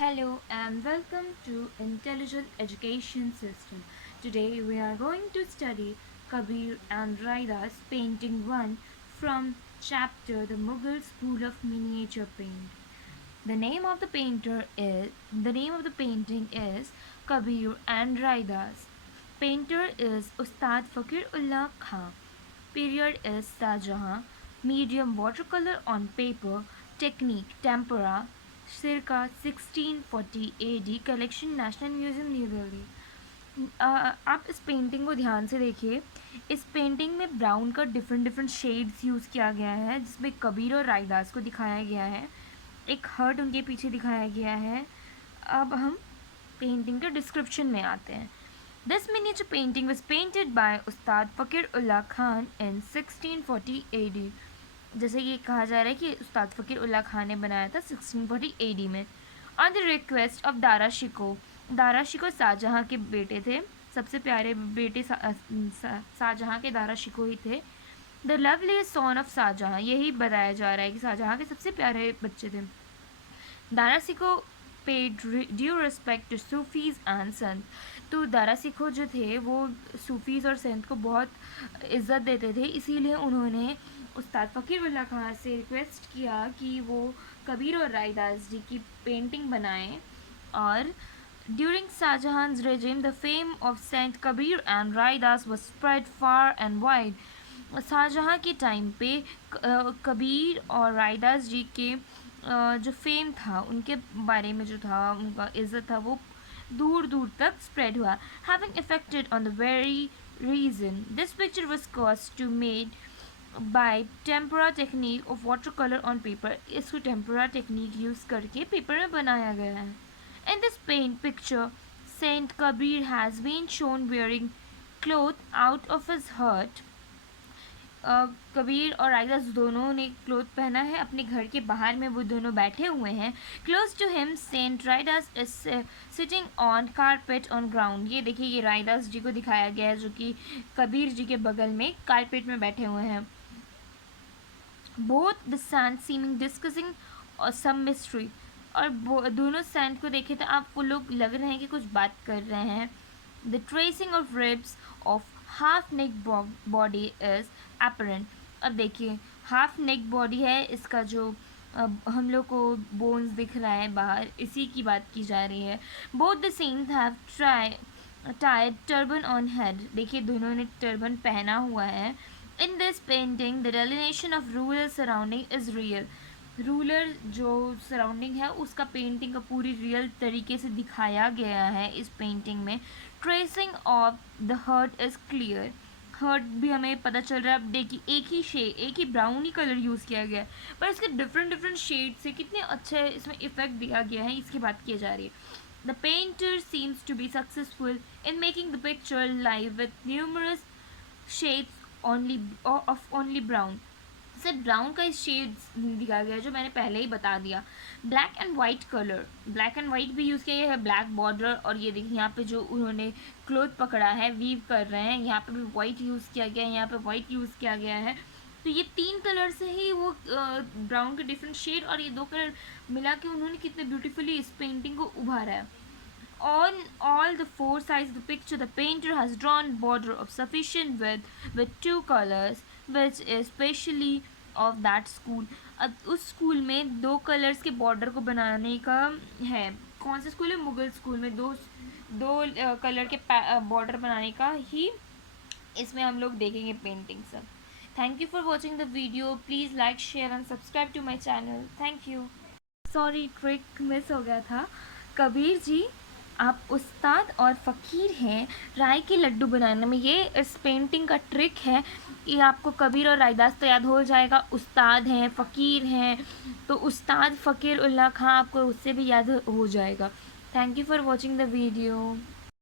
Hello and welcome to Intelligent Education System. Today we are going to study Kabir and Raida's Painting 1 from chapter The Mughal School of Miniature Paint. The name of the painting is Kabir and Raidas. Painter is Ustad Fakir Ullah Khan. Period is Shah Jahan. Medium watercolor on paper. Technique tempera. circa 1640 AD. Collection national museum new Delhi. आप इस painting को ध्यान से देखिए. इस painting में brown का different shades use किया गया है, जिसमें कबीर और रायदास को दिखाया गया है. एक हर्ट उनके पीछे दिखाया गया है. अब हम पेंटिंग के डिस्क्रिप्शन में आते हैं. This miniature painting was painted by Ustad Fakir Ullah Khan in 1640 AD. जैसे ये कहा जा रहा है कि उस्ताद फ़कीर उल्ला खान ने बनाया था 1640 AD में. On the request of Dara Shikoh. Dara Shikoh Shahjahan के बेटे थे. सबसे प्यारे बेटे शाहजहाँ के दारा शिको ही थे. The lovely son of Shahjahan, यही बताया जा रहा है कि शाहजहाँ के सबसे प्यारे बच्चे थे. Dara Shikoh paid due respect to Sufis and sant. तो दारा शिको जो थे वो सूफीज़ और संत को बहुत इज़्ज़त देते थे, इसीलिए उन्होंने उस्ताद फ़कीर उल्ला खान से रिक्वेस्ट किया कि वो कबीर और रायदास जी की पेंटिंग बनाएं. और during शाहजहां's regime the fame of Saint Kabir and Raidas was spread far and wide. Shahjahan के टाइम पे कबीर और रायदास जी के जो फेम था, उनके बारे में जो था, उनका इज़्ज़त था, वो दूर दूर तक स्प्रेड हुआ. Having affected on the very reason this picture was caused to made by tempera technique of watercolor on paper. इसको tempera technique यूज़ करके पेपर में बनाया गया है. In this paint picture, Saint Kabir has been shown wearing cloth out of his hut. Kabir और रायदास दोनों ने cloth पहना है, अपने घर के बाहर में वो दोनों बैठे हुए हैं. Close to him saint Raidas is sitting on carpet on ground. ये देखिए, ये रायदास जी को दिखाया गया है जो कि कबीर जी के बगल में कारपेट में बैठे हुए हैं. Both the saint seeming discussing और सम मिस्ट्री. और दोनों सैंड को देखे तो आप वो लोग लग रहे हैं कि कुछ बात कर रहे हैं. The tracing of ribs of half neck body is apparent. अब देखिए, हाफ नेक बॉडी है इसका, जो हम लोग को बोन्स दिख रहा है बाहर, इसी की बात की जा रही है. Both the saints have Tide turban on head. देखिए, दोनों ने टर्बन पहना हुआ है. In this painting, the delineation of rural surrounding is real. Rural जो सराउंडिंग है उसका पेंटिंग का पूरी रियल तरीके से दिखाया गया है इस पेंटिंग में. Tracing of the heart is clear. Heart भी हमें पता चल रहा है. अब देखिए, एक ही ब्राउन ही कलर यूज़ किया गया है, पर इसके डिफरेंट शेड से कितने अच्छे इसमें इफेक्ट दिया गया है, इसकी बात की जा रही है. The painter seems to be successful in making the picture live with numerous shades only brown. सिर्फ ब्राउन का शेड्स दिखाया गया है, जो मैंने पहले ही बता दिया. Black and white colour, black and white भी यूज़ किया गया है. ब्लैक बॉर्डर, और ये देखिए यहाँ पे जो उन्होंने क्लोथ पकड़ा है, वीव कर रहे हैं, यहाँ पे भी वाइट यूज़ किया गया है, यहाँ पे वाइट यूज़ किया गया है. तो ये 3 कलर से ही वो ब्राउन के डिफरेंट शेड और ये 2 कलर मिला के उन्होंने कितने ब्यूटीफुली इस पेंटिंग को उभारा है. On all the 4 sides of the picture, the painter has drawn border of sufficient width with 2 colors, which is specially of that school. अब उस स्कूल में 2 कलर्स के बॉर्डर को बनाने का है. कौन सा स्कूल है? मुगल स्कूल में दो कलर के बॉर्डर बनाने का ही इसमें हम लोग देखेंगे पेंटिंग सब. Thank you for watching the video. Please like, share and subscribe to my channel. Thank you. Sorry, trick miss हो गया था. कबीर जी, आप उस्ताद और फ़कीर हैं राय के लड्डू बनाने में. ये इस पेंटिंग का ट्रिक है कि आपको कबीर और रायदास तो याद हो जाएगा, उस्ताद हैं, फ़कीर हैं, तो उस्ताद फ़कीर उल्ला खां आपको उससे भी याद हो जाएगा. Thank you for watching the video.